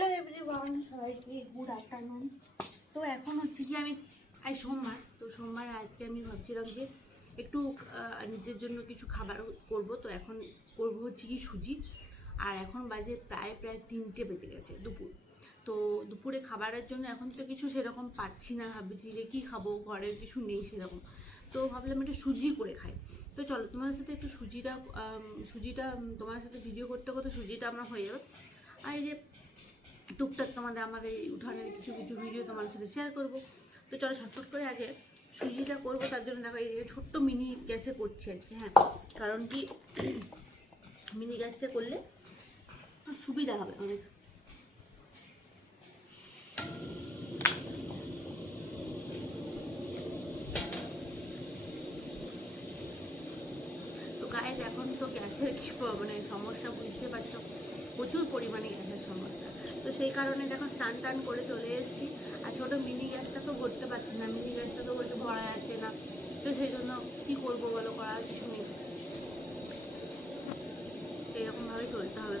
Hello everyone, সবাইকে good afternoon. তো এখন হচ্ছে কি আমি আজ সোমবার, তো সোমবার আজকে আমি ভাবছিলাম যে একটু নিজের জন্য কিছু খাবার করব। তো এখন করব হচ্ছে কি সুজি। আর এখন বাজে প্রায় 3টে বেজে গেছে দুপুর। তো দুপুরে খাবারের জন্য এখন তো কিছু সেরকম পাচ্ছি না, ভাবছি যে কী খাবো, ঘরে কিছু নেই সেরকম। তো ভাবলাম একটু সুজি করে খাই। তো চলো তোমাদের সাথে একটু সুজিটা তোমাদের সাথে ভিডিও করতে করতে সুজিটা আমার হয়ে যাবে। আর এই যে টুকটাক তোমাদের আমার এই উঠানের কিছু কিছু ভিডিও তোমাদের সাথে শেয়ার করবো। তো চলো ঝটফট করে আগে সুজিটা করবো। তার জন্য দেখো এই ছোট্ট মিনি গ্যাসে করছি আজকে। হ্যাঁ, কারণ কি মিনি গ্যাসটা করলে সুবিধা হবে অনেক। তো গায়ে এখন তো গ্যাসের কি মানে সমস্যা বুঝতে পারছো, প্রচুর পরিমাণে গ্যাসের সমস্যা। তো সেই কারণে দেখো স্নান টান করে চলে এসেছি। আর ছোটো মিনি গ্যাসটা তো ভরতে পারছি না, মিনি গ্যাসটা তো বলতে ভরা যাচ্ছে না। তো সেই জন্য কী করবো বলো, করার কিছু নেই, এরকমভাবে চলতে হবে।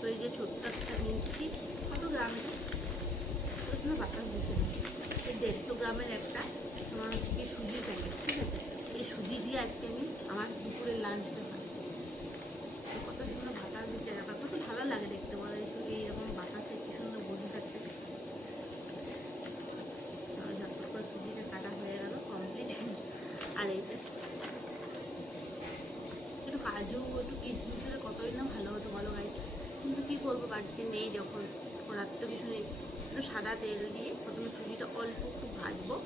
তো এই যে ছোট্ট একটা নিচ্ছি, কত গ্রামের ওইখানে বাতাস দিচ্ছে না, এই 150 গ্রামের একটা তোমার হচ্ছে কি সুজি প্যাকেট। ঠিক আছে, এই সুজি দিয়ে আজকে আমি আমার দুপুরের লাঞ্চটা খাই। কত সুন্দর বাতাস দিচ্ছে, ব্যাপার কত ভালো লাগে দেখতে বলো, এইরকম বাতাসে কি সুন্দর বসে থাকতে। ঝটপট করে সুজিটা কাটা হয়ে গেল কমপ্লিট। আর এই যে একটু কাজু একটু কিশমিশের কতই না ভালো হতো বলো গাইস, কিন্তু কী করবো, বাড়িতে নেই যখন, করার তো কিছু নেই। একটু সাদা তেল দিয়ে প্রথমে সুজিটা অল্প একটু ভাজবো,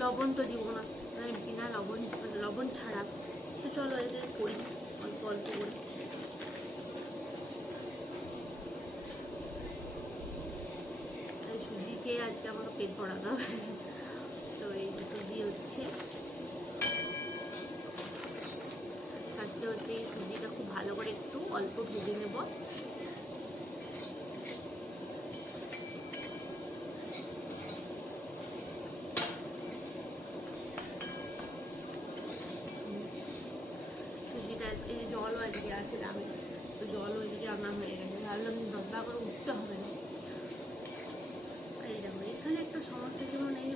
লবণ তো দিব না, মানে বিনা লবণ ছাড়া। তো চলো এটা করি অল্প অল্প করে। সুজি খেয়ে আজকে আমাকে পেট ভরাতে হবে। তো এই সুজি হচ্ছে ফার্স্টে হচ্ছে এই সুজিটা খুব ভালো করে একটু অল্প ভেজে নেব। সুজিটা এই জলও এদিকে আছে দামে, তো জলও এদিকে রান্না হয়ে গেছে, ভাবলাম দরকার করে উঠতে হবে না। এই দেখো এখানে একটা সমস্যা যেমন এই,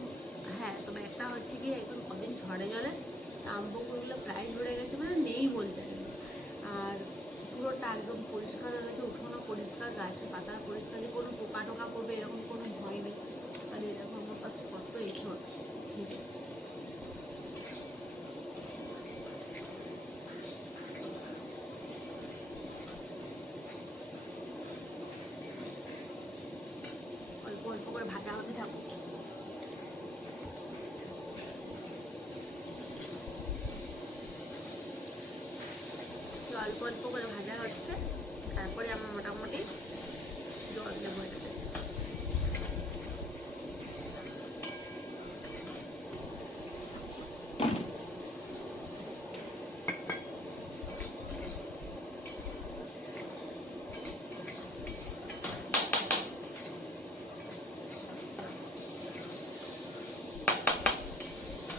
হ্যাঁ তবে একটা হচ্ছে কি এখন কদিন ঝড়ে জলে আম বকুলগুলো প্রায় ঝরে গেছে, মানে নেই বলতে গেলে। আর পুরোটা একদম পরিষ্কার হয়ে গেছে, উঠোনো পরিষ্কার, গাছের পাতা পরিষ্কার, কোনো পোকা টোকা করবে এরকম কোনো ভয় নেই। আর এরকম আমার কাছে কত এসব অল্প অল্প করে ভাজা হতে থাকুক। অল্প অল্প করে ভাজা হচ্ছে, তারপরে আমার মোটামুটি জল দেবো এটাতে।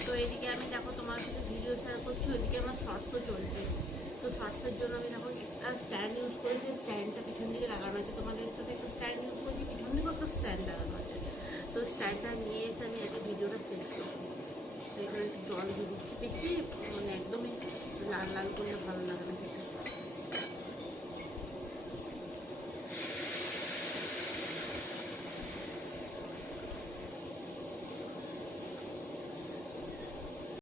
তো এদিকে আমি দেখো তোমার সাথে ভিডিও শেয়ার করছি, ওইদিকে আমার শর্টসও চলছে। তো শর্টসের জন্য আমি দেখো একটা স্ট্যান্ড ইউজ করেছি, স্ট্যান্ডটা পিছন দিকে লাগানো আছে, তোমাদের সাথে একটা স্ট্যান্ড ইউজ করেছি, পিছন দিকে একটা স্ট্যান্ড লাগানো আছে। তো স্ট্যান্ডটা নিয়ে এসে আমি একটা ভিডিওটা সেট করছি। তো এখানে একটু জল দিয়ে দিচ্ছি, বেশি মানে একদমই লাল লাল করলে ভালো লাগে না।